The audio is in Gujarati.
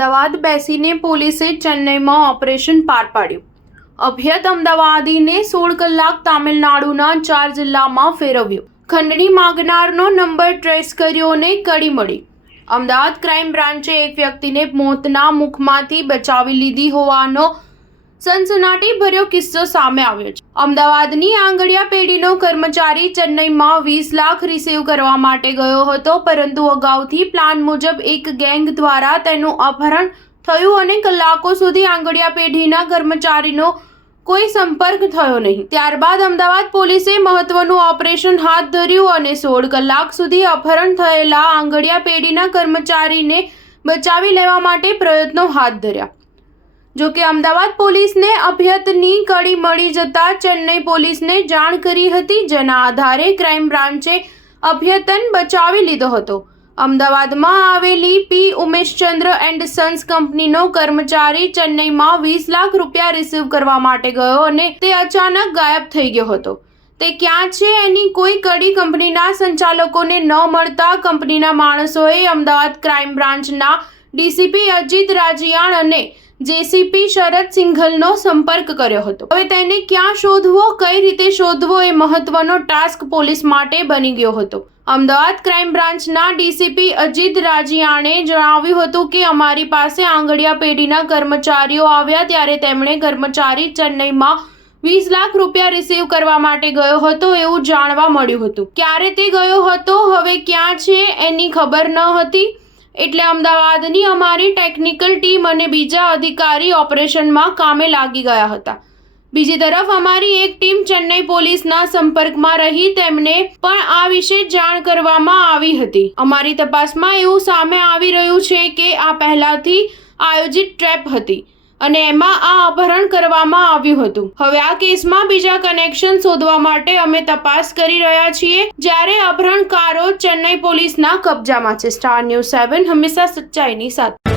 અમદાવાદ બેસીને પોલીસે ચેન્નઈમાં ઓપરેશન પાર પાડ્યું। અભ્યત અમદાવાદીને 16 કલાક તામિલનાડુના 4 જિલ્લામાં ફેરવ્યો। ખંડણી માંગનારનો નંબર ટ્રેસ કર્યો અને કડી મળી। અમદાવાદ ક્રાઇમ બ્રાન્ચે એક વ્યક્તિને મોતના મુખમાંથી બચાવી લીધી હોવાનો સનસનાટીભર્યો કિસ્સો સામે આવ્યો છે। અમદાવાદની આંગડિયા પેઢીનો કર્મચારી ચેન્નઈમાં 20 લાખ રિસીવ કરવા માટે ગયો હતો, પરંતુ અગાઉથી પ્લાન મુજબ એક ગેંગ દ્વારા તેનું અપહરણ થયું અને કલાકો સુધી આંગડિયા પેઢીના કર્મચારીનો કોઈ સંપર્ક થયો નહીં। ત્યારબાદ અમદાવાદ પોલીસે મહત્વનું ઓપરેશન હાથ ધર્યું અને 16 કલાક સુધી અપહરણ થયેલા આંગડિયા પેઢીના કર્મચારીને બચાવી લેવા માટે પ્રયત્નો હાથ ધર્યા। જો કે અમદાવાદ પોલીસને અભ્યતની કડી મળી જતા ચેન્નઈ પોલીસને જાણ કરી હતી, જેના આધારે ક્રાઇમ બ્રાન્ચે અભ્યતન બચાવી લીધો હતો। અમદાવાદમાં આવેલી પી ઉમેશચંદ્ર એન્ડ સન્સ કંપનીનો કર્મચારી ચેન્નઈમાં 20 લાખ રૂપિયા રિસીવ કરવા માટે ગયો અને તે અચાનક ગાયબ થઈ ગયો હતો। તે ક્યાં છે એની કોઈ કડી કંપનીના સંચાલકોને ન મળતા કંપનીના માણસોએ અમદાવાદ ક્રાઇમ બ્રાન્ચના ડીસીપી અજીત રાજીયાણ અને જેસીપી શરદ સિંઘલનો સંપર્ક કર્યો હતો। હવે તેને ક્યાં શોધવો, કઈ રીતે શોધવો એ મહત્વનો ટાસ્ક પોલીસ માટે બની ગયો હતો। અમદાવાદ ક્રાઇમ બ્રાન્ચના ડીસીપી અજીત રાજીયાણે જણાવ્યું હતું કે અમારી પાસે આંગડિયા પેઢીના કર્મચારીઓ આવ્યા ત્યારે તેમણે કર્મચારી ચેન્નઈમાં 20 લાખ રૂપિયા રિસીવ કરવા માટે ગયો હતો એવું જાણવા મળ્યું હતું। ક્યારે તે ગયો હતો, હવે ક્યાં છે એની ખબર ન હતી, એટલે અમદાવાદની અમારી ટેકનિકલ ટીમ અને બીજા અધિકારી ઓપરેશનમાં કામે લાગી ગયા હતા। બીજી તરફ અમારી એક ટીમ ચેન્નઈ પોલીસના સંપર્કમાં રહી, તેમને પણ આ વિશે જાણ કરવામાં આવી હતી। અમારી તપાસમાં એવું સામે આવી રહ્યું છે કે આ પહેલાથી આયોજિત ટ્રેપ હતી અને એમાં આ અપહરણ કરવામાં આવ્યું હતું। હવે આ કેસમાં બીજા કનેક્શન શોધવા માટે અમે તપાસ કરી રહ્યા છીએ, જ્યારે અપહરણકારો ચેન્નઈ પોલીસના કબજામાં છે। સ્ટાર ન્યૂઝ 7 હંમેશા સચ્ચાઈની સાથે।